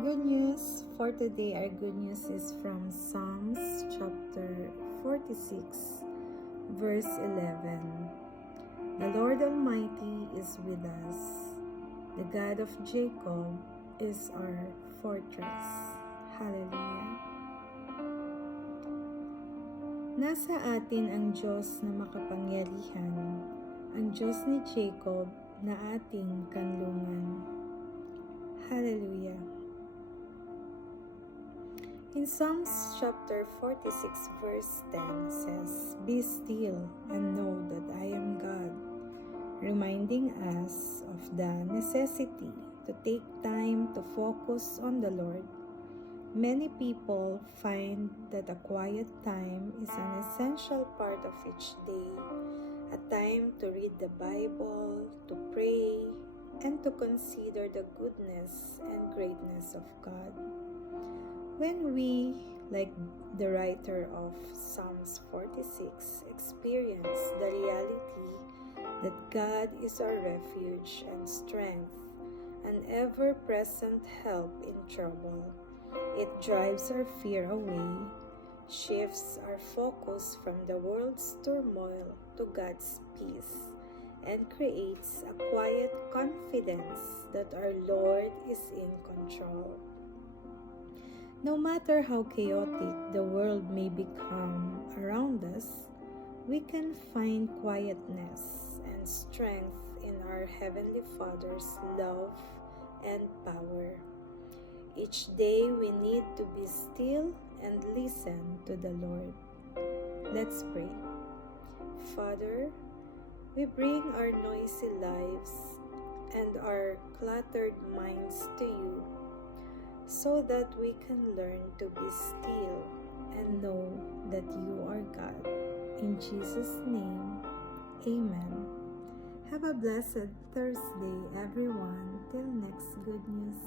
Good news for today. Our good news is from Psalms chapter 46, verse 11. The Lord Almighty is with us. The God of Jacob is our fortress. Hallelujah. Nasa atin ang Diyos na makapangyarihan, ang Diyos ni Jacob na ating kanlungan. Hallelujah. In Psalms chapter 46 verse 10 says, "Be still and know that I am God," reminding us of the necessity to take time to focus on the Lord. Many people find that a quiet time is an essential part of each day, a time to read the Bible, to pray, and to consider the goodness and greatness of God. When we, like the writer of Psalms 46, experience the reality that God is our refuge and strength, an ever-present help in trouble, it drives our fear away, shifts our focus from the world's turmoil to God's peace, and creates a quiet confidence that our Lord is in control. No matter how chaotic the world may become around us, we can find quietness and strength in our Heavenly Father's love and power. Each day we need to be still and listen to the Lord. Let's pray. Father, we bring our noisy lives and our cluttered minds to you, so that we can learn to be still and know that you are God. In Jesus' name, Amen. Have a blessed Thursday, everyone. Till next good news.